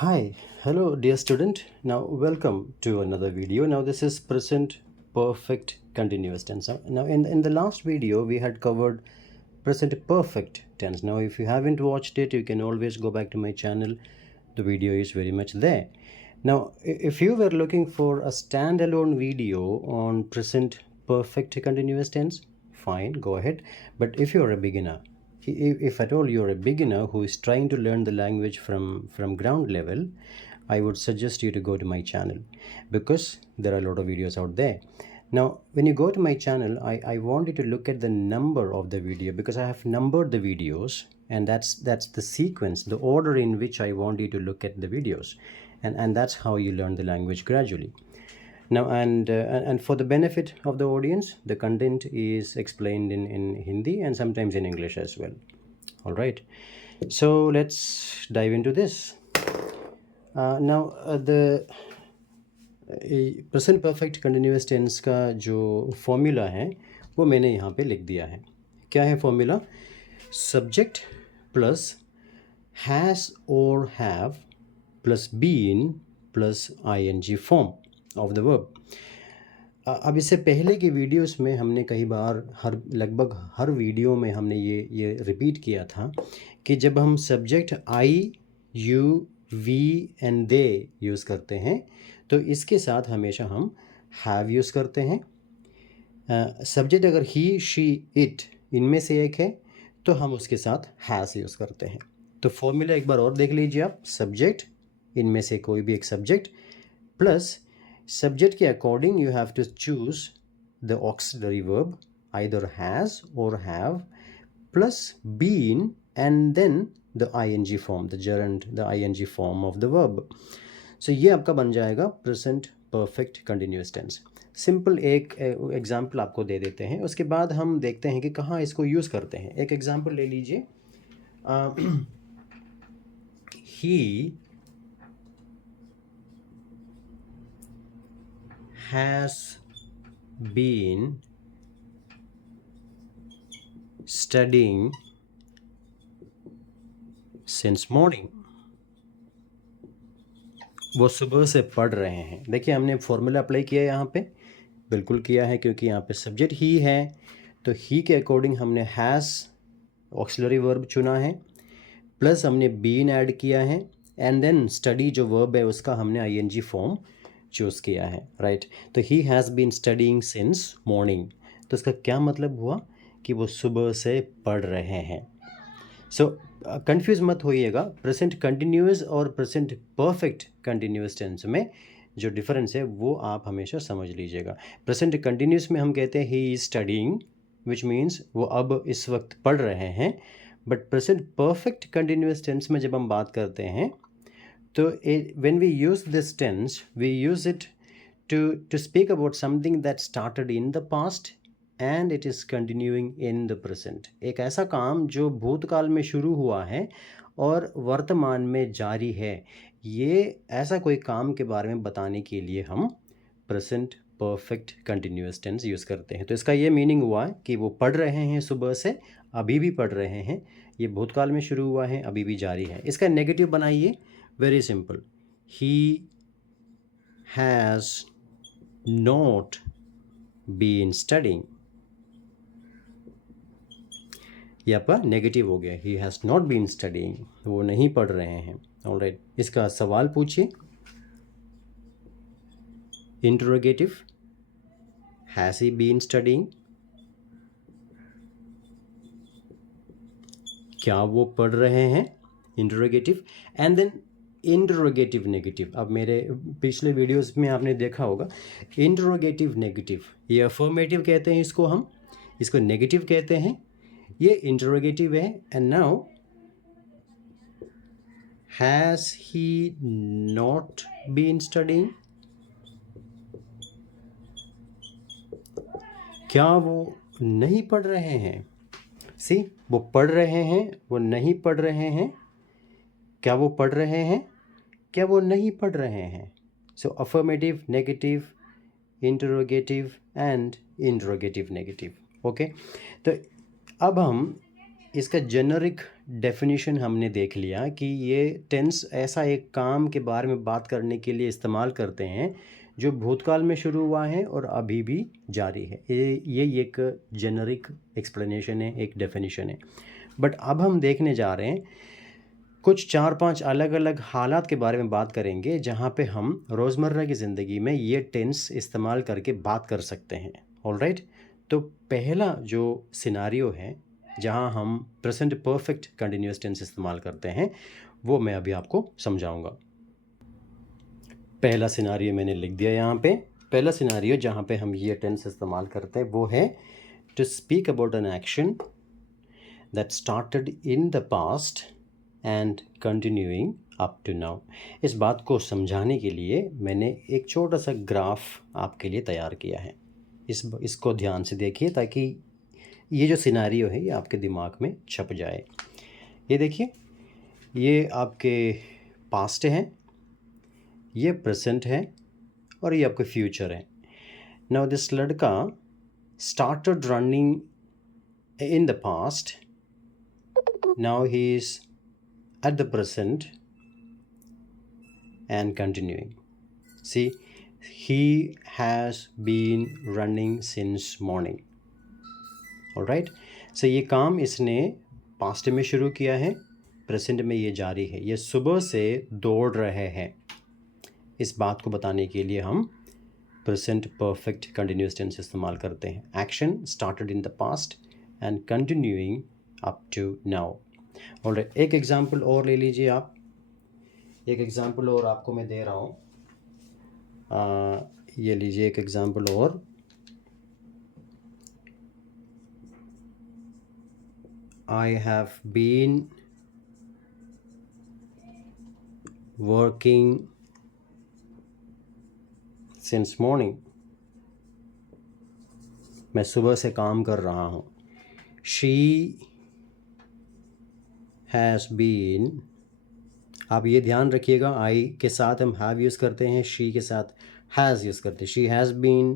Hi, hello, dear student. Now, welcome to another video. Now, this is present perfect continuous tense. Now, in the last video, we had covered present perfect tense. Now, if you haven't watched it, you can always go back to my channel. The video is very much there. Now, if you were looking for a standalone video on present perfect continuous tense, fine, go ahead. But if you're a beginner, if at all you're a beginner who is trying to learn the language from ground level, I would suggest you to go to my channel because there are a lot of videos out there. Now when you go to my channel, I want you to look at the number of the video because I have numbered the videos, and that's the sequence, the order in which I want you to look at the videos, and that's how you learn the language gradually. Now, and for the benefit of the audience, the content is explained in Hindi and sometimes in English as well. All right. So let's dive into this. Now, the present perfect continuous tense का जो formula है वो मैंने यहाँ पे लिख दिया है. क्या है फॉर्मूला? सब्जेक्ट प्लस हैज़ और have plus been plus ING form of the verb. अब इससे पहले की वीडियोस में हमने कई बार लगभग हर वीडियो में हमने ये रिपीट किया था कि जब हम subject I, you, we and they use करते हैं तो इसके साथ हमेशा हम हैव यूज़ करते हैं. सब्जेक्ट अगर ही, शी, इट इनमें से एक है तो हम उसके साथ हैज़ यूज़ करते हैं. तो फॉर्मूला एक बार और देख लीजिए आप. सब्जेक्ट, इनमें से कोई भी एक सब्जेक्ट, प्लस सब्जेक्ट के according you have to choose the auxiliary verb either has और have, plus been and then the ING form, the gerund, the ING form of the verb. So ये आपका बन जाएगा present perfect continuous tense. Simple एक example आपको दे देते हैं, उसके बाद हम देखते हैं कि कहाँ इसको यूज़ करते हैं. एक एग्जाम्पल ले लीजिए. ही has been studying since morning. वो सुबह से पढ़ रहे हैं. देखिए हमने फॉर्मूला अप्लाई किया है यहाँ पे, बिल्कुल किया है, क्योंकि यहाँ पे सब्जेक्ट ही है तो ही के अकॉर्डिंग हमने हैज़ ऑक्सिलरी वर्ब चुना है, प्लस हमने बीन ऐड किया है, एंड देन स्टडी जो वर्ब है उसका हमने आईएनजी फॉर्म चूज़ किया है. राइट. तो he has been studying since morning. तो इसका क्या मतलब हुआ कि वो सुबह से पढ़ रहे हैं. सो कंफ्यूज मत होइएगा. प्रेजेंट कंटिन्यूस और प्रेजेंट परफेक्ट कंटिन्यूस टेंस में जो डिफरेंस है वो आप हमेशा समझ लीजिएगा. प्रेजेंट कंटिन्यूस में हम कहते हैं he is studying, which means वो अब इस वक्त पढ़ रहे हैं. But present perfect continuous tense में जब हम बात करते हैं तो when we use this tense, we use it to speak about something that started in the past and it is continuing in the present. एक ऐसा काम जो भूतकाल में शुरू हुआ है और वर्तमान में जारी है, ये ऐसा कोई काम के बारे में बताने के लिए हम present perfect continuous tense use करते हैं. तो इसका ये मीनिंग हुआ कि वो पढ़ रहे हैं सुबह से, अभी भी पढ़ रहे हैं. ये भूतकाल में शुरू हुआ है, अभी भी जारी है. इसका नेगेटिव बनाइए. Very simple. He has not been studying. ये आपका नेगेटिव हो गया. He has not been studying. वो नहीं पढ़ रहे हैं. All right. इसका सवाल पूछिए. Interrogative. Has he been studying? क्या वो पढ़ रहे हैं? Interrogative. And then interrogative negative. अब मेरे पिछले वीडियोस में आपने देखा होगा इंटरोगेटिव नेगेटिव, ये अफर्मेटिव कहते हैं इसको, हम इसको नेगेटिव कहते हैं. ये इंटरोगेटिव है. And now has he not been studying, क्या वो नहीं पढ़ रहे हैं. सी, वो पढ़ रहे हैं, वो नहीं पढ़ रहे हैं. क्या वो पढ़ रहे हैं, क्या वो नहीं पढ़ रहे हैं. So affirmative, negative, interrogative and interrogative negative. Okay. तो अब हम इसका जेनरिक डेफिनेशन हमने देख लिया कि ये टेंस ऐसा एक काम के बारे में बात करने के लिए इस्तेमाल करते हैं जो भूतकाल में शुरू हुआ है और अभी भी जारी है। ये एक जेनरिक एक्सप्लेनेशन है, एक डेफिनेशन है। बट अब हम देखने जा रहे हैं कुछ 4-5 अलग अलग हालात के बारे में बात करेंगे जहाँ पे हम रोज़मर्रा की ज़िंदगी में ये टेंस इस्तेमाल करके बात कर सकते हैं। ऑलराइट, तो पहला जो सिनारियो है जहाँ हम प्रेजेंट परफेक्ट कंटिन्यूअस टेंस इस्तेमाल करते हैं वो मैं अभी आपको समझाऊंगा। पहला सिनारियो मैंने लिख दिया यहाँ पे। पहला सिनारियो जहाँ पे हम ये टेंस इस्तेमाल करते हैं वो है to speak about an action that started in the past and continuing up to now. इस बात को समझाने के लिए मैंने एक छोटा सा ग्राफ आपके लिए तैयार किया है। इसको ध्यान से देखिए ताकि ये जो सिनारियो है ये आपके दिमाग में छप जाए। ये देखिए, ये आपके पास्ट है, ये प्रेजेंट है और ये आपका फ्यूचर है। नाउ दिस लड़का started running in the past, now he is at the present and continuing. See, he has been running since morning. Alright, so ये काम इसने पास्ट में शुरू किया है, प्रेजेंट में ये जारी है। ये सुबह से दौड़ रहे हैं। इस बात को बताने के लिए हम प्रेजेंट परफेक्ट कंटिन्यूअस टेंस इस्तेमाल करते हैं। Action started in the past and continuing up to now. Alright, एक एग्जाम्पल और ले लीजिए आप। एक एग्जाम्पल और आपको मैं दे रहा हूँ। ये लीजिए एक एग्जाम्पल और। I have been working since morning. मैं सुबह से काम कर रहा हूँ। शी हैज़ बीन, आप ये ध्यान रखिएगा, आई के साथ हम हैव यूज़ करते हैं, शी के साथ हैज़ यूज़ करते हैं। She has been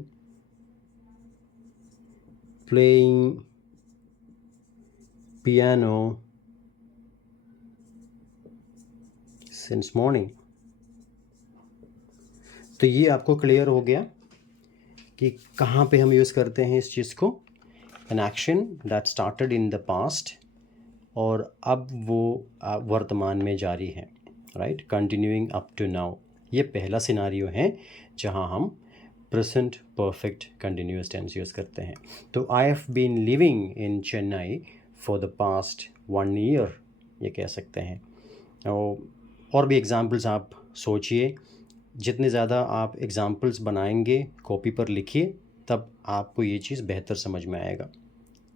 playing piano since morning. तो ये आपको क्लियर हो गया कि कहाँ पे हम यूज़ करते हैं इस चीज़ को। An action that started in the past और अब वो वर्तमान में जारी है। Right, continuing up to now. ये पहला सिनारियो है जहाँ हम present perfect continuous tense use करते हैं। तो I have been living in Chennai for the past 1 year, ये कह सकते हैं। और भी एग्जाम्पल्स आप सोचिए। जितने ज़्यादा आप एग्जाम्पल्स बनाएंगे, कॉपी पर लिखिए, तब आपको ये चीज़ बेहतर समझ में आएगा।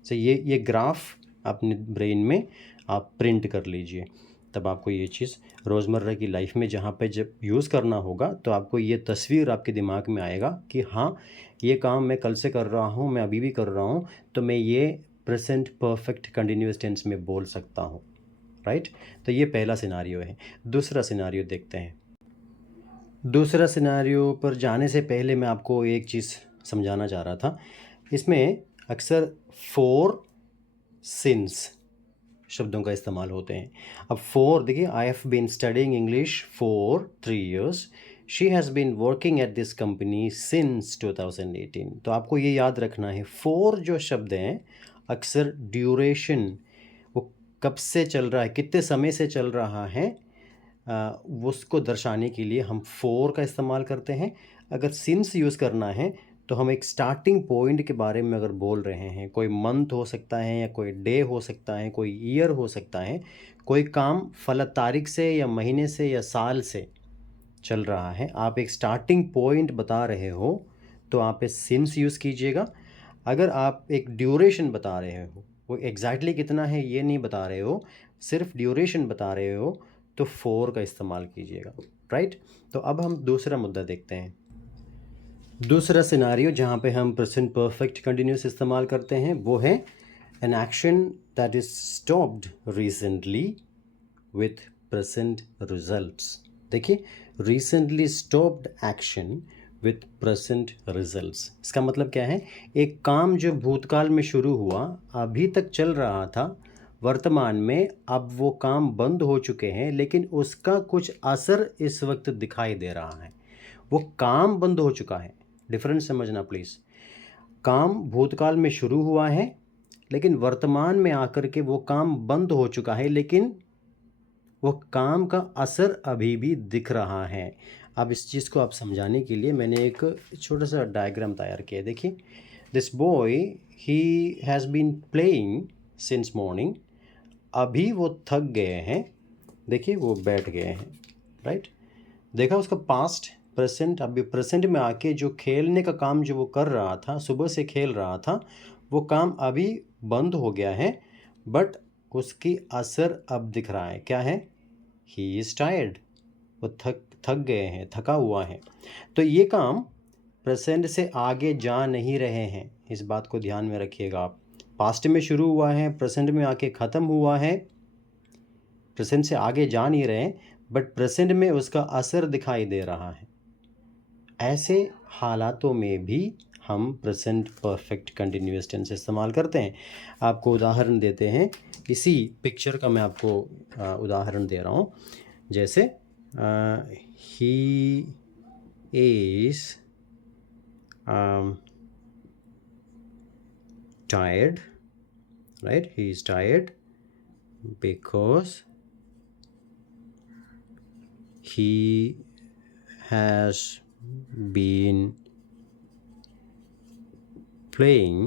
तो ये ग्राफ अपने ब्रेन में आप प्रिंट कर लीजिए, तब आपको ये चीज़ रोज़मर्रा की लाइफ में जहाँ पे जब यूज़ करना होगा तो आपको ये तस्वीर आपके दिमाग में आएगा कि हाँ, ये काम मैं कल से कर रहा हूँ, मैं अभी भी कर रहा हूँ, तो मैं ये प्रेजेंट परफेक्ट कंटिन्यूअस टेंस में बोल सकता हूँ। राइट, तो ये पहला सिनारियो है। दूसरा सिनारियो देखते हैं। दूसरा सिनारियो पर जाने से पहले मैं आपको एक चीज़ समझाना चाह रहा था। इसमें अक्सर फॉर सिंस शब्दों का इस्तेमाल होते हैं। अब फॉर देखिए, I have been studying English for 3 years, she has been working at this company since 2018। तो आपको ये याद रखना है, फॉर जो शब्द हैं अक्सर ड्यूरेशन, वो कब से चल रहा है, कितने समय से चल रहा है, उसको दर्शाने के लिए हम फॉर का इस्तेमाल करते हैं। अगर सिंस यूज़ करना है तो हम एक स्टार्टिंग पॉइंट के बारे में अगर बोल रहे हैं, कोई मंथ हो सकता है या कोई डे हो सकता है, कोई ईयर हो सकता है, कोई काम फला तारीख से या महीने से या साल से चल रहा है, आप एक स्टार्टिंग पॉइंट बता रहे हो तो आप इस सिंस यूज़ कीजिएगा। अगर आप एक ड्यूरेशन बता रहे हो, वो एग्जैक्टली कितना है ये नहीं बता रहे हो, सिर्फ ड्यूरेशन बता रहे हो, तो फॉर का इस्तेमाल कीजिएगा। राइट, तो अब हम दूसरा मुद्दा देखते हैं। दूसरा सिनारियो जहाँ पे हम प्रेजेंट परफेक्ट कंटिन्यूअस इस्तेमाल करते हैं वो है an action that is stopped recently with present results. देखिए, recently stopped action with present results, इसका मतलब क्या है? एक काम जो भूतकाल में शुरू हुआ, अभी तक चल रहा था, वर्तमान में अब वो काम बंद हो चुके हैं, लेकिन उसका कुछ असर इस वक्त दिखाई दे रहा है। वो काम बंद हो चुका है, डिफरेंस समझना प्लीज़। काम भूतकाल में शुरू हुआ है, लेकिन वर्तमान में आकर के वो काम बंद हो चुका है, लेकिन वो काम का असर अभी भी दिख रहा है। अब इस चीज़ को आप समझाने के लिए मैंने एक छोटा सा डायग्राम तैयार किया है। देखिए, this boy he has been playing since morning. अभी वो थक गए हैं, देखिए वो बैठ गए हैं, राइट। देखा उसका पास्ट, प्रेजेंट, अभी प्रेजेंट में आके जो खेलने का काम जो वो कर रहा था, सुबह से खेल रहा था, वो काम अभी बंद हो गया है, बट उसकी असर अब दिख रहा है। क्या है? ही इज़ टायर्ड। वो थक गए हैं, थका हुआ है। तो ये काम प्रेजेंट से आगे जा नहीं रहे हैं, इस बात को ध्यान में रखिएगा आप। पास्ट में शुरू हुआ है, प्रेजेंट में आके ख़त्म हुआ है, प्रेजेंट से आगे जा नहीं रहे, बट प्रेजेंट में उसका असर दिखाई दे रहा है। ऐसे हालातों में भी हम प्रेजेंट परफेक्ट कंटिन्यूअस टेंस इस्तेमाल करते हैं। आपको उदाहरण देते हैं, इसी पिक्चर का मैं आपको उदाहरण दे रहा हूँ। जैसे he is tired, right? He is tired because he has been playing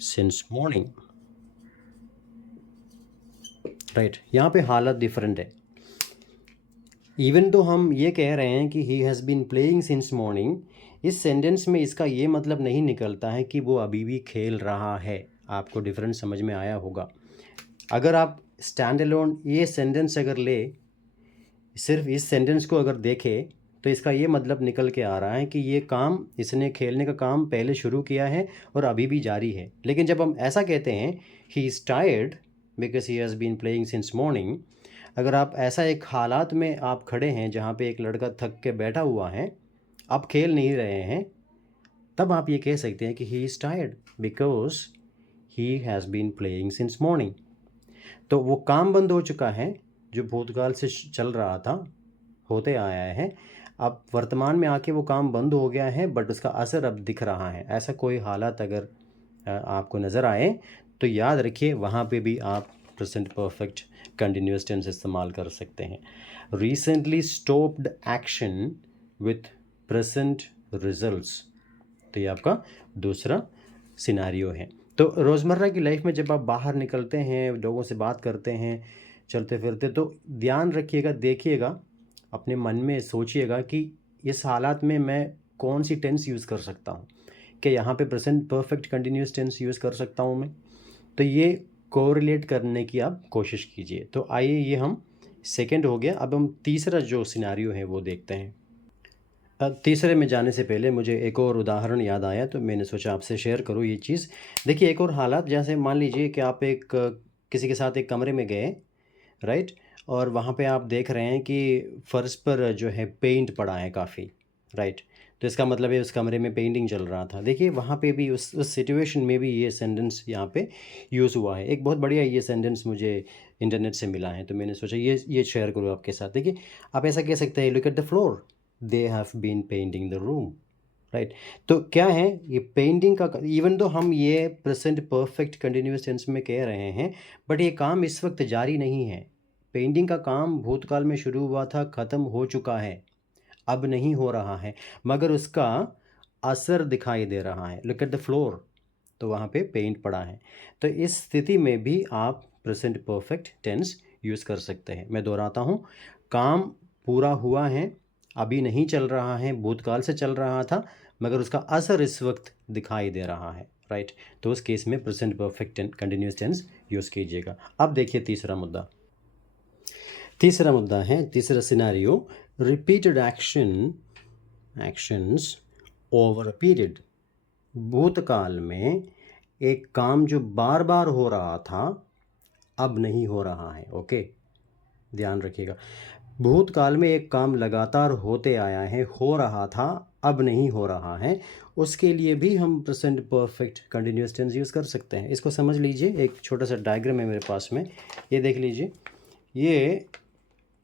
since morning, right? यहाँ पे हालत डिफरेंट है। इवन तो हम ये कह रहे हैं कि he has been playing since morning, इस सेंटेंस में इसका ये मतलब नहीं निकलता है कि वो अभी भी खेल रहा है। आपको डिफरेंस समझ में आया होगा। अगर आप स्टैंड अलोन ये सेंटेंस अगर ले, सिर्फ इस सेंटेंस को अगर देखें, तो इसका ये मतलब निकल के आ रहा है कि ये काम, इसने खेलने का काम पहले शुरू किया है और अभी भी जारी है। लेकिन जब हम ऐसा कहते हैं he is tired because he has been playing since morning, अगर आप ऐसा एक हालात में आप खड़े हैं जहाँ पे एक लड़का थक के बैठा हुआ है, आप खेल नहीं रहे हैं, तब आप ये कह सकते हैं कि he is tired because he has been playing since morning. तो वो काम बंद हो चुका है जो भूतकाल से चल रहा था, होते आया है, अब वर्तमान में आके वो काम बंद हो गया है, बट उसका असर अब दिख रहा है। ऐसा कोई हालात अगर आपको नज़र आए तो याद रखिए, वहाँ पे भी आप प्रेजेंट परफेक्ट कंटिन्यूअस टेंस इस्तेमाल कर सकते हैं। Recently stopped action with present results, तो ये आपका दूसरा सिनारियो है। तो रोज़मर्रा की लाइफ में जब आप बाहर निकलते हैं, लोगों से बात करते हैं, चलते फिरते, तो ध्यान रखिएगा, देखिएगा, अपने मन में सोचिएगा कि इस हालात में मैं कौन सी टेंस यूज़ कर सकता हूँ, कि यहाँ पे present perfect continuous tense use कर सकता हूँ मैं। तो ये कोरिलेट करने की आप कोशिश कीजिए। तो आइए, ये हम सेकंड हो गया। अब हम तीसरा जो सिनारियो है वो देखते हैं। तीसरे में जाने से पहले मुझे एक और उदाहरण याद आया, तो मैंने सोचा आपसे शेयर करूँ ये चीज़। देखिए, एक और हालात, जैसे मान लीजिए कि आप एक किसी के साथ एक कमरे में गए, राइट, और वहाँ पे आप देख रहे हैं कि फ़र्श पर जो है पेंट पड़ा है काफ़ी, राइट। तो इसका मतलब है उस कमरे में पेंटिंग चल रहा था। देखिए, वहाँ पे भी उस सिचुएशन में भी ये सेंटेंस यहाँ पे यूज़ हुआ है। एक बहुत बढ़िया ये सेंटेंस मुझे इंटरनेट से मिला है, तो मैंने सोचा ये शेयर करूँ आपके साथ। देखिए, आप ऐसा कह सकते हैं, look at the floor, they have been painting the room, right. तो क्या है ये पेंटिंग का, इवन तो हम ये प्रेजेंट परफेक्ट कंटिन्यूअस टेंस में कह रहे हैं, बट ये काम इस वक्त जारी नहीं है। पेंटिंग का काम भूतकाल में शुरू हुआ था, ख़त्म हो चुका है, अब नहीं हो रहा है, मगर उसका असर दिखाई दे रहा है। लुक एट द फ्लोर, तो वहाँ पे पेंट पड़ा है। तो इस स्थिति में भी आप प्रेजेंट परफेक्ट टेंस यूज़ कर सकते हैं। मैं दोहराता हूँ, काम पूरा हुआ है, अभी नहीं चल रहा है, भूतकाल से चल रहा था, मगर उसका असर इस वक्त दिखाई दे रहा है, राइट। तो उस केस में present perfect continuous tense use कीजिएगा। अब देखिए तीसरा मुद्दा है, तीसरा scenario, repeated actions over a period. भूतकाल में एक काम जो बार बार हो रहा था, अब नहीं हो रहा है। ओके, ध्यान रखिएगा, भूतकाल में एक काम लगातार होते आया है, हो रहा था, अब नहीं हो रहा है, उसके लिए भी हम present perfect continuous tense use कर सकते हैं। इसको समझ लीजिए, एक छोटा सा डायग्राम है मेरे पास में, ये देख लीजिए। ये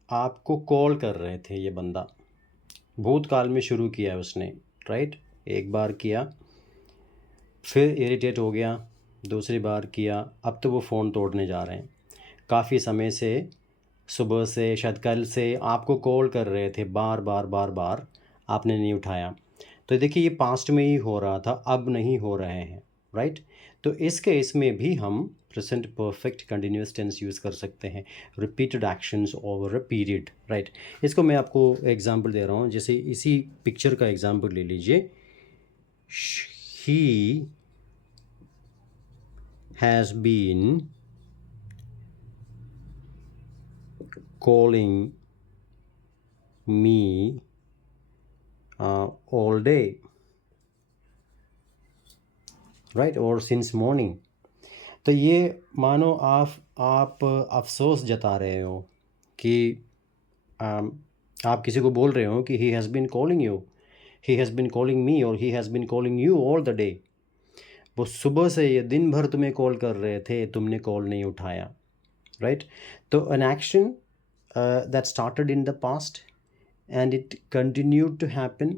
आपको कॉल कर रहे थे, ये बंदा भूतकाल में शुरू किया है उसने, राइट। एक बार किया, फिर इरिटेट हो गया, दूसरी बार किया, अब तो वो फ़ोन तोड़ने जा रहे हैं। काफ़ी समय से, सुबह से, शायद कल से आपको कॉल कर रहे थे, बार बार बार बार, आपने नहीं उठाया। तो देखिए ये पास्ट में ही हो रहा था, अब नहीं हो रहे हैं, राइट। तो इस केस में भी हम present perfect continuous tense use कर सकते हैं, repeated actions over a period, right. इसको मैं आपको एग्जांपल दे रहा हूँ, जैसे इसी पिक्चर का एग्जांपल ले लीजिए। He has been calling me all day, right, or since morning। तो ये मानो आप अफसोस जता रहे हो कि आप किसी को बोल रहे हो कि he has been calling you, he has been calling me, और he has been calling you all the day. वो सुबह से ये दिन भर तुम्हें कॉल कर रहे थे, तुमने कॉल नहीं उठाया, राइट। तो an action that started in the past and it continued to happen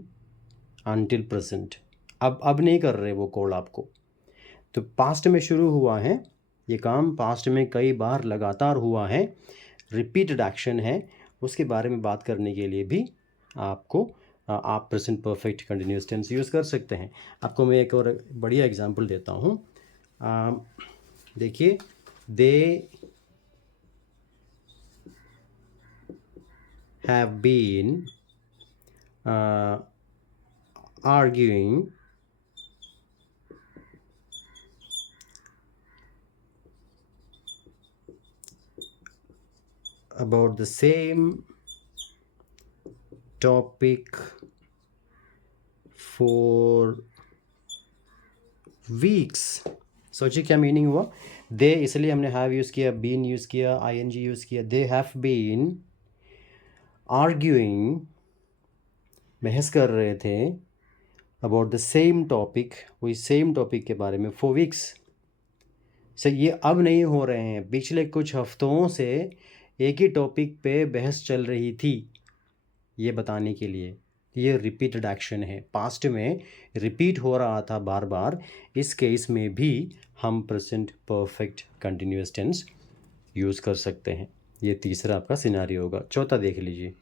until present. अब नहीं कर रहे वो कॉल आपको, तो पास्ट में शुरू हुआ है ये काम, पास्ट में कई बार लगातार हुआ है, रिपीटेड एक्शन है। उसके बारे में बात करने के लिए भी आपको आप present perfect continuous tense use कर सकते हैं। आपको मैं एक और बढ़िया एग्जांपल देता हूँ। देखिए, they have been arguing about the same topic for weeks। सोचिए क्या मीनिंग हुआ। दे इसलिए हमने हैव यूज़ किया, बीन यूज़ किया, आईएनजी यूज़ किया। दे हैव बीन आर्ग्यूइंग, बहस कर रहे थे, अबाउट द सेम टॉपिक, वही सेम टॉपिक के बारे में, फॉर वीक्स। से ये अब नहीं हो रहे हैं, पिछले कुछ हफ्तों से एक ही टॉपिक पे बहस चल रही थी, ये बताने के लिए। ये रिपीटेड एक्शन है, पास्ट में रिपीट हो रहा था बार बार। इस केस में भी हम present perfect continuous tense use कर सकते हैं। ये तीसरा आपका सिनारियो होगा। चौथा देख लीजिए।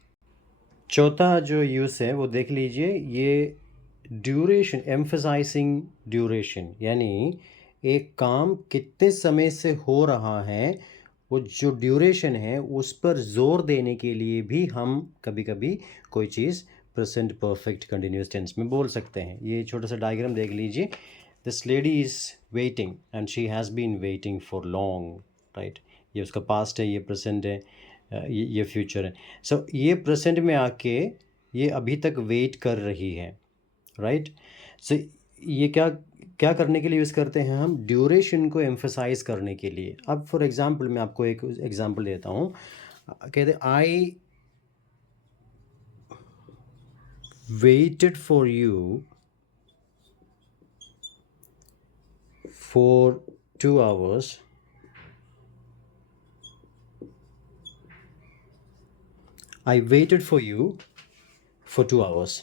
चौथा जो यूज़ है वो देख लीजिए, ये ड्यूरेशन, एम्फसाइजिंग ड्यूरेशन, यानी एक काम कितने समय से हो रहा है, वो जो ड्यूरेशन है उस पर जोर देने के लिए भी हम कभी कभी कोई चीज़ प्रेजेंट परफेक्ट कंटिन्यूस टेंस में बोल सकते हैं। ये छोटा सा डायग्राम देख लीजिए। This lady is waiting and she has been waiting for long, right. ये उसका पास्ट है, ये प्रेजेंट है, ये फ्यूचर है। सो ये प्रेजेंट में आके ये अभी तक वेट कर रही है, राइट। सो ये क्या क्या करने के लिए यूज़ करते हैं हम, ड्यूरेशन को एम्फसाइज करने के लिए। अब फॉर एग्जांपल मैं आपको एक एग्जांपल देता हूँ। कहते I waited for you for 2 hours, I waited for you for 2 hours।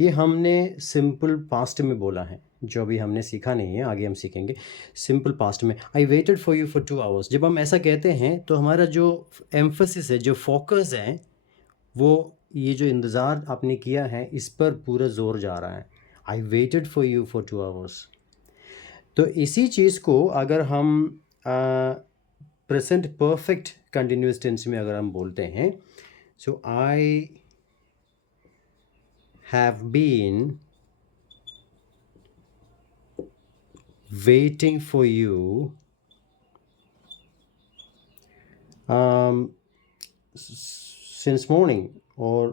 ये हमने सिंपल पास्ट में बोला है, जो अभी हमने सीखा नहीं है, आगे हम सीखेंगे। सिंपल पास्ट में I waited for you for 2 hours, जब हम ऐसा कहते हैं तो हमारा जो एम्फसिस है, जो फोकस है, वो ये जो इंतज़ार आपने किया है इस पर पूरा जोर जा रहा है। I waited for you for 2 hours। तो इसी चीज़ को अगर हम प्रेजेंट परफेक्ट कंटिन्यूस टेंस में अगर हम बोलते हैं, सो आई have been waiting for you since morning, or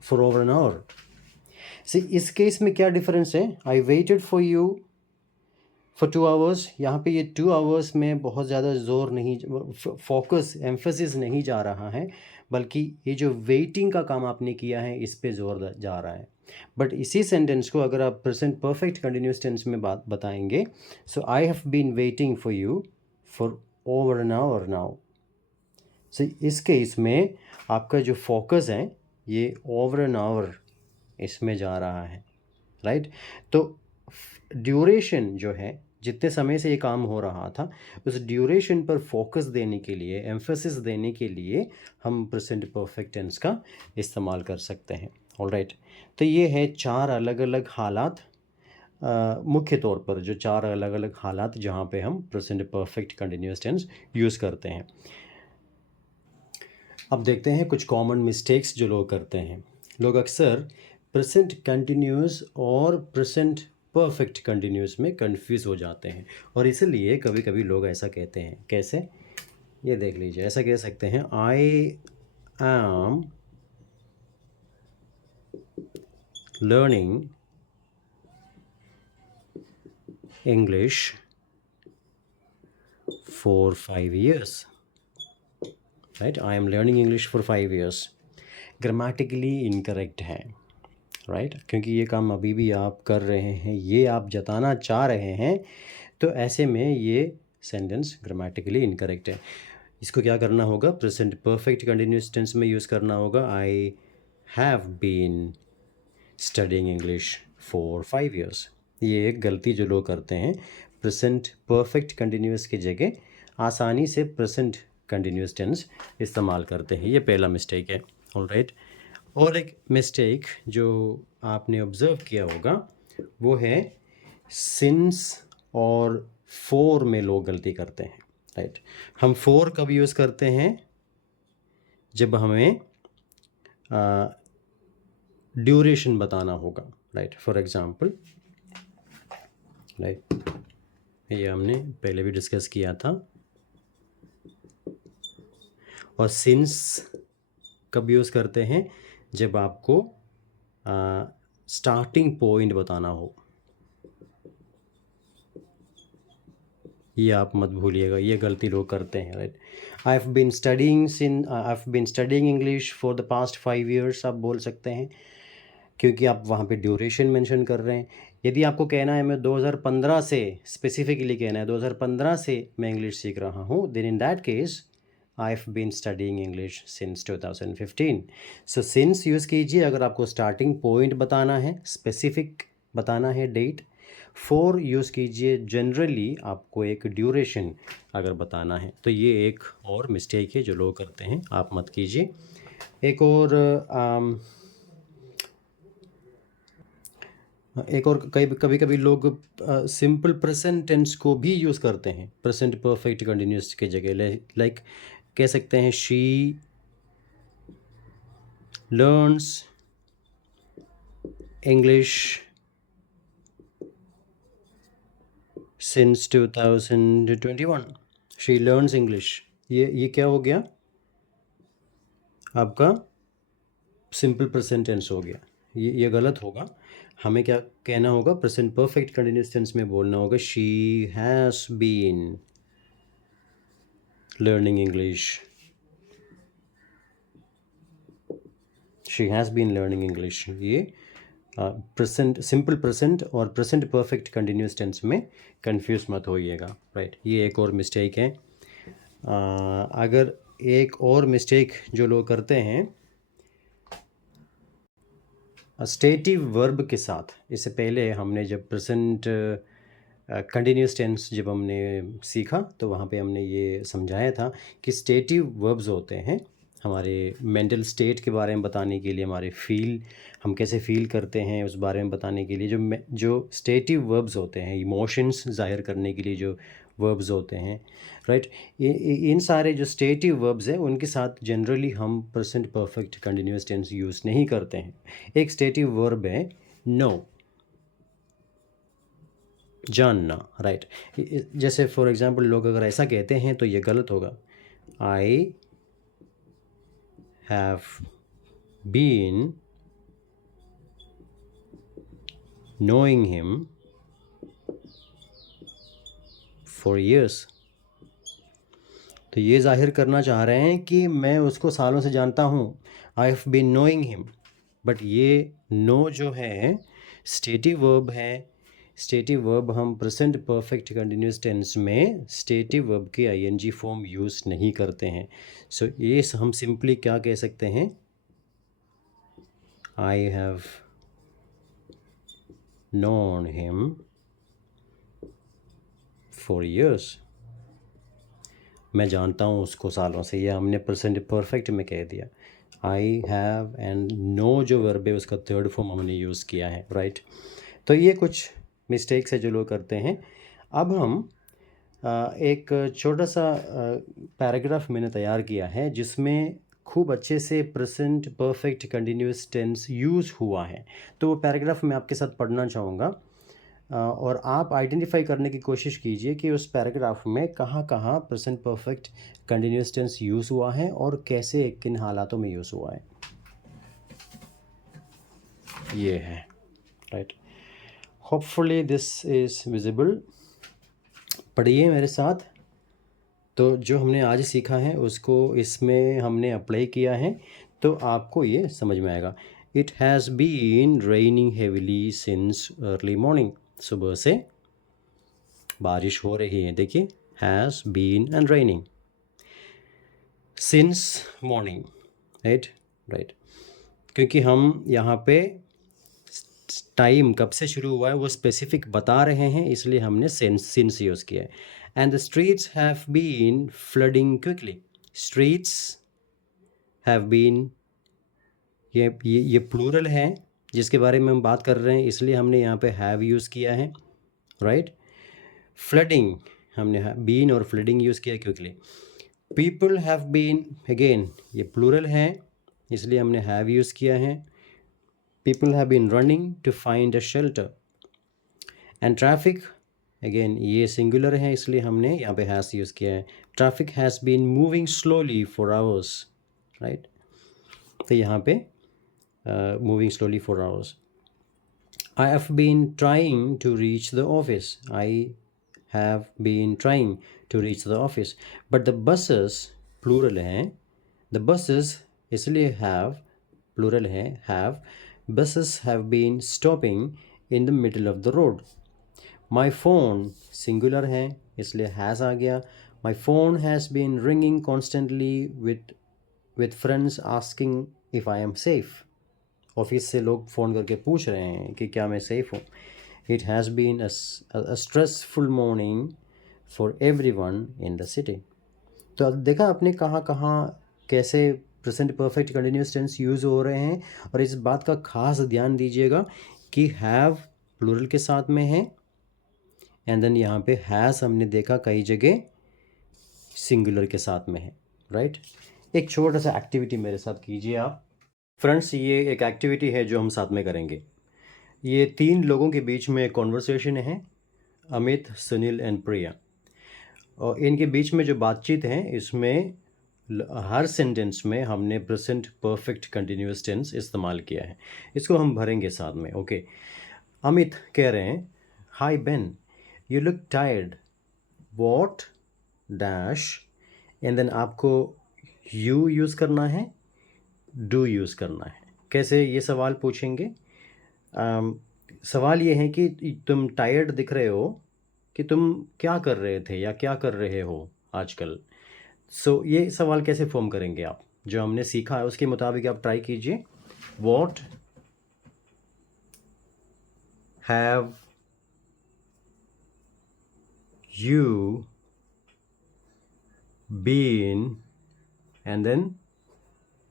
for over an hour। See, इस केस में क्या डिफरेंस है, I waited for you for 2 hours, यहाँ पे ये 2 आवर्स में बहुत ज़्यादा ज़ोर नहीं, फोकस एम्फेसिस नहीं जा रहा है, बल्कि ये जो वेटिंग का काम आपने किया है इस पे ज़ोर जा रहा है। बट इसी सेंटेंस को अगर आप प्रेजेंट परफेक्ट कंटिन्यूस टेंस में बात बताएंगे, so I have been waiting for you for over an hour now. So इस केस में आपका जो फोकस है ये ओवर एन आवर इसमें जा रहा है, राइट। तो ड्यूरेशन जो है, जितने समय से ये काम हो रहा था, उस ड्यूरेशन पर फोकस देने के लिए, एम्फेसिस देने के लिए हम प्रेजेंट परफेक्ट टेंस का इस्तेमाल कर सकते हैं। ऑलराइट, तो ये है 4 अलग अलग हालात, मुख्य तौर पर जो 4 अलग अलग हालात जहाँ पे हम present perfect continuous tense use करते हैं। अब देखते हैं कुछ कॉमन मिस्टेक्स जो लोग करते हैं। लोग अक्सर प्रेजेंट कंटिन्यूस और प्रेजेंट परफेक्ट कंटिन्यूस में कंफ्यूज हो जाते हैं, और इसलिए कभी कभी लोग ऐसा कहते हैं। कैसे? ये देख लीजिए, ऐसा कह सकते हैं, I am learning English for 5 years, right. I am learning English for 5 years grammatically incorrect है, राइट, क्योंकि ये काम अभी भी आप कर रहे हैं, ये आप जताना चाह रहे हैं, तो ऐसे में ये सेंटेंस ग्रामेटिकली इनकरेक्ट है। इसको क्या करना होगा? प्रेजेंट परफेक्ट कंटिन्यूस टेंस में यूज़ करना होगा। I have been studying English for 5 years। ये एक गलती जो लोग करते हैं, प्रेजेंट परफेक्ट कंटिन्यूस की जगह आसानी से प्रेजेंट कंटिन्यूस टेंस इस्तेमाल करते हैं। ये पहला मिस्टेक है। ऑलराइट, और एक मिस्टेक जो आपने ऑब्ज़र्व किया होगा वो है सिंस और फॉर में लोग गलती करते हैं, राइट। हम फॉर कब यूज़ करते हैं? जब हमें ड्यूरेशन बताना होगा, राइट। फॉर एग्ज़ाम्पल, राइट, ये हमने पहले भी डिस्कस किया था। और सिंस कब यूज़ करते हैं? जब आपको स्टार्टिंग पॉइंट बताना हो। ये आप मत भूलिएगा, ये गलती लोग करते हैं, right. I have been studying English for the past 5 years आप बोल सकते हैं, क्योंकि आप वहाँ पे ड्यूरेशन मेंशन कर रहे हैं। यदि आपको कहना है मैं 2015 से, स्पेसिफिकली कहना है 2015 से मैं इंग्लिश सीख रहा हूँ, then in that case I have been studying English since 2015। So since use कीजिए अगर आपको स्टार्टिंग पॉइंट बताना है, स्पेसिफिक बताना है डेट। फॉर यूज़ कीजिए जनरली आपको एक ड्यूरेशन अगर बताना है। तो ये एक और मिस्टेक है जो लोग करते हैं, आप मत कीजिए। एक और कभी कभी लोग सिंपल प्रेजेंट टेंस को भी यूज़ करते हैं प्रेजेंट परफेक्ट कंटिन्यूस के जगह। लाइक कह सकते हैं, she learns English since 2021। She learns English, ये क्या हो गया? आपका सिंपल प्रेजेंट टेंस हो गया। ये गलत होगा। हमें क्या कहना होगा? प्रेजेंट परफेक्ट कंटिन्यूस टेंस में बोलना होगा, she has been learning English, she has been learning English. ये प्रेजेंट, सिंपल प्रेजेंट और प्रेजेंट परफेक्ट कंटिन्यूस टेंस में कंफ्यूज मत होइएगा, राइट। ये एक और मिस्टेक है। अगर एक और मिस्टेक जो लोग करते हैं, स्टेटिव वर्ब के साथ, इससे पहले हमने जब प्रेजेंट कंटिन्यूस टेंस जब हमने सीखा तो वहाँ पे हमने ये समझाया था कि स्टेटिव वर्ब्स होते हैं हमारे मेंटल स्टेट के बारे में बताने के लिए, हमारे फील, हम कैसे फील करते हैं उस बारे में बताने के लिए। जो स्टेटिव वर्ब्स होते हैं, इमोशंस ज़ाहिर करने के लिए जो वर्ब्स होते हैं, राइट। इन सारे जो स्टेटिव वर्ब्स हैं उनके साथ जनरली हम present perfect continuous tense use नहीं करते हैं। एक स्टेटिव वर्ब है नो, जानना, राइट। जैसे फॉर एग्जांपल लोग अगर ऐसा कहते हैं तो ये गलत होगा। I have been knowing him for years. तो ये जाहिर करना चाह रहे हैं कि मैं उसको सालों से जानता हूँ, I have been knowing him. But ये नो जो है स्टेटिव वर्ब है। स्टेटिव वर्ब हम प्रेजेंट परफेक्ट कंटिन्यूस टेंस में स्टेटिव वर्ब के आईएनजी फॉर्म यूज़ नहीं करते हैं। सो ये हम सिंपली क्या कह सकते हैं, I have known him for years. मैं जानता हूँ उसको सालों से, यह हमने प्रेजेंट परफेक्ट में कह दिया। आई हैव एंड नो जो वर्ब है उसका थर्ड फॉर्म हमने यूज़ किया है, राइट। तो ये कुछ मिस्टेक्स है जो लोग करते हैं। अब हम एक छोटा सा पैराग्राफ मैंने तैयार किया है जिसमें खूब अच्छे से present perfect continuous tense use हुआ है। तो वो पैराग्राफ मैं आपके साथ पढ़ना चाहूँगा और आप आइडेंटिफाई करने की कोशिश कीजिए कि उस पैराग्राफ में कहाँ कहाँ present perfect continuous tense use हुआ है और कैसे किन हालातों में यूज़ हुआ है। ये है, right. Hopefully this is visible. पढ़िए मेरे साथ। तो जो हमने आज सीखा है उसको इसमें हमने अप्लाई किया है तो आपको ये समझ में आएगा। It has been raining heavily since early morning. सुबह से बारिश हो रही है। देखिए, has been and raining since morning, right. क्योंकि हम यहाँ पे टाइम कब से शुरू हुआ है वो स्पेसिफिक बता रहे हैं, इसलिए हमने सिंस यूज़ किया है। And the streets have been flooding quickly. Streets have been, ये प्लूरल है जिसके बारे में हम बात कर रहे हैं, इसलिए हमने यहाँ पे हैव यूज़ किया है, राइट। फ्लडिंग हमने बीन और फ्लडिंग यूज़ किया quickly. People have been, again ये प्लूरल है इसलिए हमने हैव यूज़ किया है। People have been running to find a shelter. And traffic, again ये singular है इसलिए हमने यहाँ पे has यूज़ किया है। Traffic has been moving slowly for hours, right? तो यहाँ पे moving slowly for hours. I have been trying to reach the office. I have been trying to reach the office. But the buses, plural हैं, the buses इसलिए have, plural है have, buses have been stopping in the middle of the road. My phone singular है इसलिए has आ गया। My phone has been ringing constantly with friends asking if I am safe. Office से लोग phone करके पूछ रहे हैं कि क्या मैं सेफ़ हूँ। It has been a stressful morning for everyone in the city. तो अब देखा आपने कहाँ कहाँ कैसे present perfect continuous tense use हो रहे हैं। और इस बात का खास ध्यान दीजिएगा कि हैव प्लूरल के साथ में है एंड देन यहाँ पे हैज़ हमने देखा कई जगह सिंगुलर के साथ में है, राइट। एक छोटा सा एक्टिविटी मेरे साथ कीजिए आप फ्रेंड्स। ये एक एक्टिविटी है जो हम साथ में करेंगे। ये 3 लोगों के बीच में कॉन्वर्सेशन है, अमित, सुनील एंड प्रिया। और इनके बीच में जो बातचीत है इसमें हर सेंटेंस में हमने प्रेजेंट परफेक्ट कंटिन्यूस टेंस इस्तेमाल किया है। इसको हम भरेंगे साथ में, ओके। अमित कह रहे हैं, hi Ben, you look tired, what dash, and then आपको यू यूज़ करना है, डू यूज़ करना है। कैसे ये सवाल पूछेंगे? सवाल ये है कि तुम टायर्ड दिख रहे हो कि तुम क्या कर रहे थे या क्या कर रहे हो आजकल। सो ये सवाल कैसे फॉर्म करेंगे आप, जो हमने सीखा है उसके मुताबिक आप ट्राई कीजिए। What have you been and then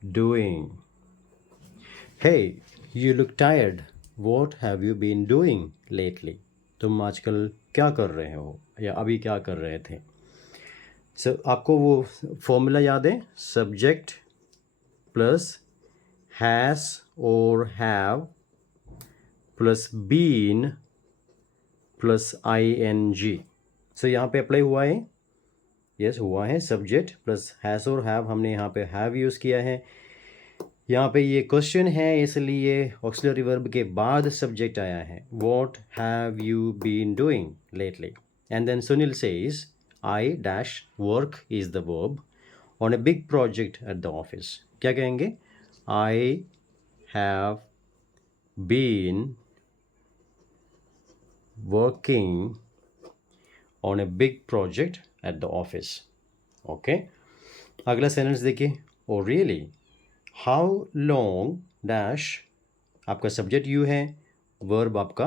doing. Hey you look tired, what have you been doing lately. तुम आजकल क्या कर रहे हो या अभी क्या कर रहे थे। आपको वो फॉर्मूला याद है, सब्जेक्ट प्लस हैज़ और have plus been plus ING। यहाँ पे अप्लाई हुआ है, यस हुआ है। सब्जेक्ट प्लस हैज़ और हैव, हमने यहाँ पे हैव यूज़ किया है। यहाँ पे ये क्वेश्चन है इसलिए ऑक्सिलरी वर्ब के बाद सब्जेक्ट आया है, what have you been doing lately. And then Sunil says, I dash work is the verb on a big project at the office. क्या कहेंगे? I have been working on a big project at the office. Okay. अगला sentence देखिए. Oh really? How long dash आपका subject you है, verb आपका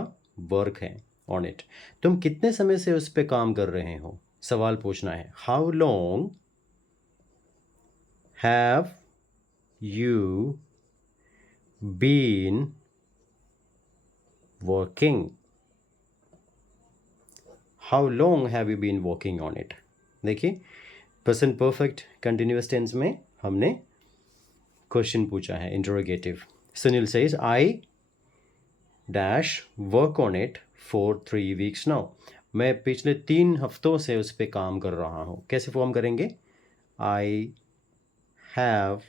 work है, on it. तुम कितने समय से उस पर काम कर रहे हो, सवाल पूछना है. How long have you been working. How long have you been working on it. देखिए, प्रेजेंट परफेक्ट कंटिन्यूअस टेंस में हमने क्वेश्चन पूछा है, interrogative. Sunil says, I dash work on it for 3 weeks now. मैं पिछले 3 हफ्तों से उस पर काम कर रहा हूँ. कैसे फॉर्म करेंगे? I have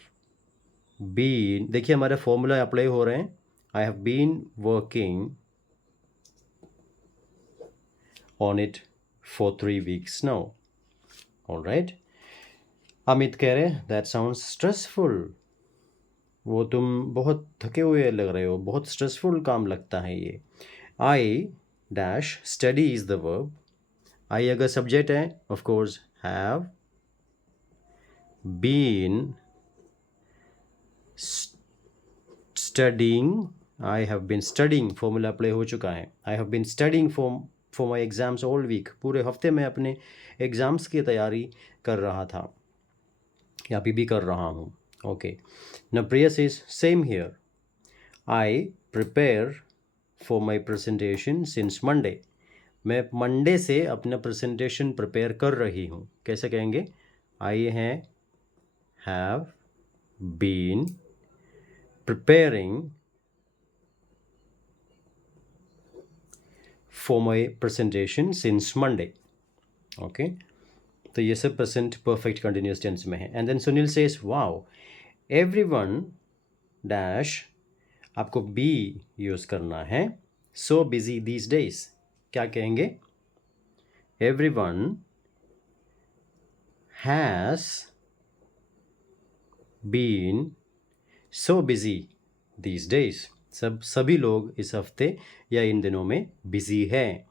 been. देखिए हमारे फॉर्मूला अप्लाई हो रहे हैं. I have been working on it for 3 weeks now. Alright. Amit कह रहे हैं, दैट साउंड्स स्ट्रेसफुल. वो तुम बहुत थके हुए लग रहे हो, बहुत स्ट्रेसफुल काम लगता है ये. I dash study is the verb. I अगर सब्जेक्ट है, of course have been studying. I have been studying formula apply हो चुका है. I have been studying for my exams all week. पूरे हफ्ते में अपने एग्ज़ाम्स की तैयारी कर रहा था, या अभी भी कर रहा हूँ. Okay. Now Priya says, same here. I prepare for my presentation since Monday. मैं मंडे से अपना प्रेजेंटेशन प्रिपेयर कर रही हूँ. कैसे कहेंगे? I have been preparing for my presentation since Monday. Okay. तो ये सब प्रेजेंट परफेक्ट कंटिन्यूअस टेंस में है. And then Sunil says, wow everyone dash आपको बी यूज़ करना है. So busy these days. क्या कहेंगे? Everyone has been so busy these days. सभी लोग इस हफ्ते या इन दिनों में बिजी हैं,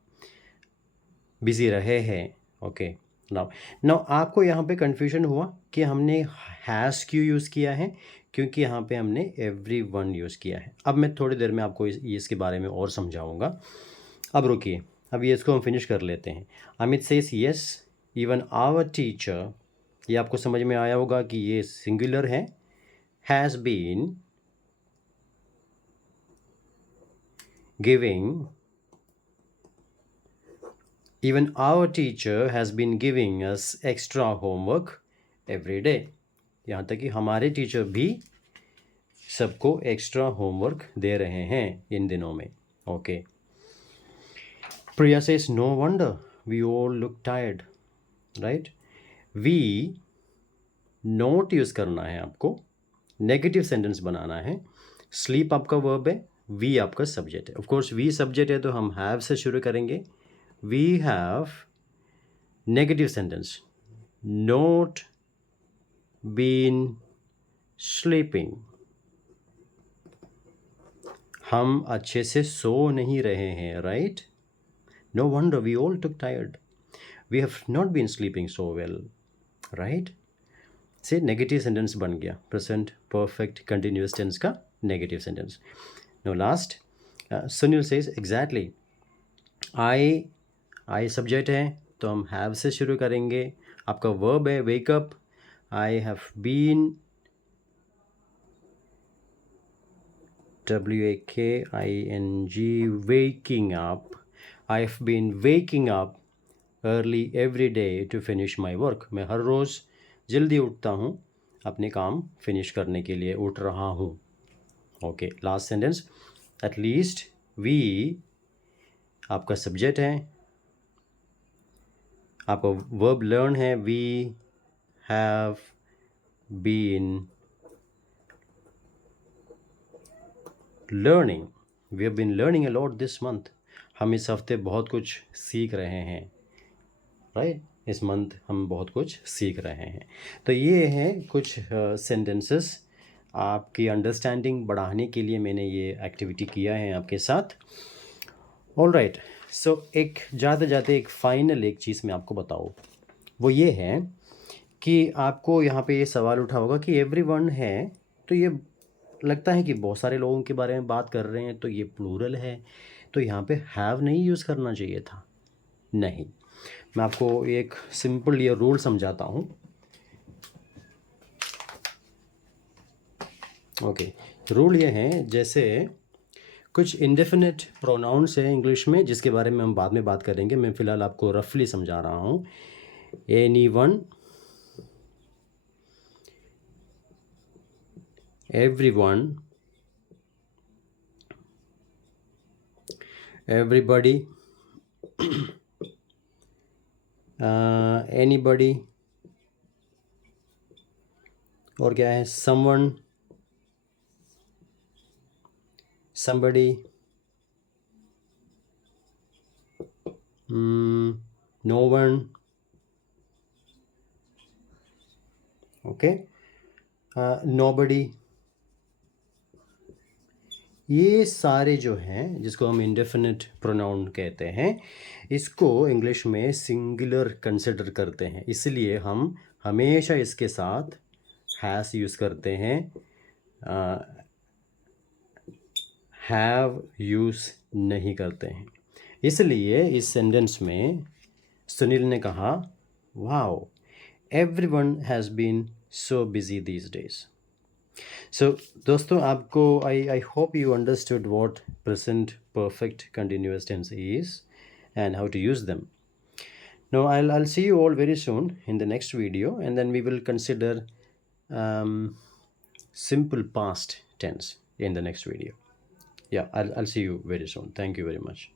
बिजी रहे हैं. ओके. नाउ आपको यहाँ पे कन्फ्यूजन हुआ कि हमने हैज़ क्यों यूज़ किया है, क्योंकि यहाँ पे हमने एवरीवन यूज़ किया है. अब मैं थोड़ी देर में आपको इसके बारे में और समझाऊंगा. अब रुकिए, अब ये इसको हम फिनिश कर लेते हैं. Amit says, yes even our teacher. ये आपको समझ में आया होगा कि ये सिंगुलर है. Has been giving. Even our teacher has been giving us extra homework every day. यहाँ तक कि हमारे टीचर भी सबको एक्स्ट्रा होमवर्क दे रहे हैं इन दिनों में. Okay. Priya says, no wonder we all look tired. Right. We not use करना है आपको, नेगेटिव सेंटेंस बनाना है. स्लीप आपका वर्ब है, वी आपका सब्जेक्ट है. ऑफकोर्स वी सब्जेक्ट है तो हम हैव से शुरू करेंगे. We have negative sentence, not been sleeping. हम अच्छे से सो नहीं रहे हैं. Right. No wonder we all took tired. We have not been sleeping so well. Right. से नेगेटिव सेंटेंस बन गया, प्रेजेंट परफेक्ट कंटिन्यूअस टेंस का negative sentence. No last. Sunil says, exactly. I subject है तो हम हैव से शुरू करेंगे. आपका वर्ब है wake up. I have been WAKING waking up. I have been waking up early every day to finish my work. मैं हर रोज़ जल्दी उठता हूँ, अपने काम फिनिश करने के लिए उठ रहा हूँ. Okay. Last sentence. At least we आपका सब्जेक्ट है, आपका वर्ब लर्न है. We have been learning. We have been learning a lot this month. हम इस हफ्ते बहुत कुछ सीख रहे हैं. राइट। इस मंथ हम बहुत कुछ सीख रहे हैं। तो ये हैं कुछ सेंटेंसेस आपकी अंडरस्टैंडिंग बढ़ाने के लिए मैंने ये एक्टिविटी किया है आपके साथ। All right. सो एक जाते जाते एक फाइनल एक चीज़ मैं आपको बताऊँ, वो ये है कि आपको यहाँ पे ये सवाल उठा होगा कि एवरीवन है, तो ये लगता है कि बहुत सारे लोगों के बारे में बात कर रहे हैं, तो ये प्लूरल है, तो यहाँ पे हैव नहीं यूज़ करना चाहिए था। नहीं, मैं आपको एक सिंपल ये रूल समझाता हूँ। ओके, रूल ये है, जैसे कुछ इंडेफिनिट प्रोनाउंस है इंग्लिश में जिसके बारे में हम बाद में बात करेंगे, मैं फ़िलहाल आपको रफली समझा रहा हूँ। एनीवन, everyone, everybody, anybody, और क्या है, someone, somebody, no one, okay, nobody। ये सारे जो हैं जिसको हम इंडेफिनिट प्रोनाउन कहते हैं, इसको इंग्लिश में सिंगुलर कंसिडर करते हैं, इसलिए हम हमेशा इसके साथ हैज़ यूज़ करते हैं, हैव यूज़ नहीं करते हैं। इसलिए इस सेंटेंस में सुनील ने कहा, wow, everyone has been so busy these days. So दोस्तों, आपको I hope you understood what present perfect continuous tense is and how to use them. Now I'll see you all very soon in the next video, and then we will consider simple past tense in the next video. Yeah, I'll see you very soon. Thank you very much.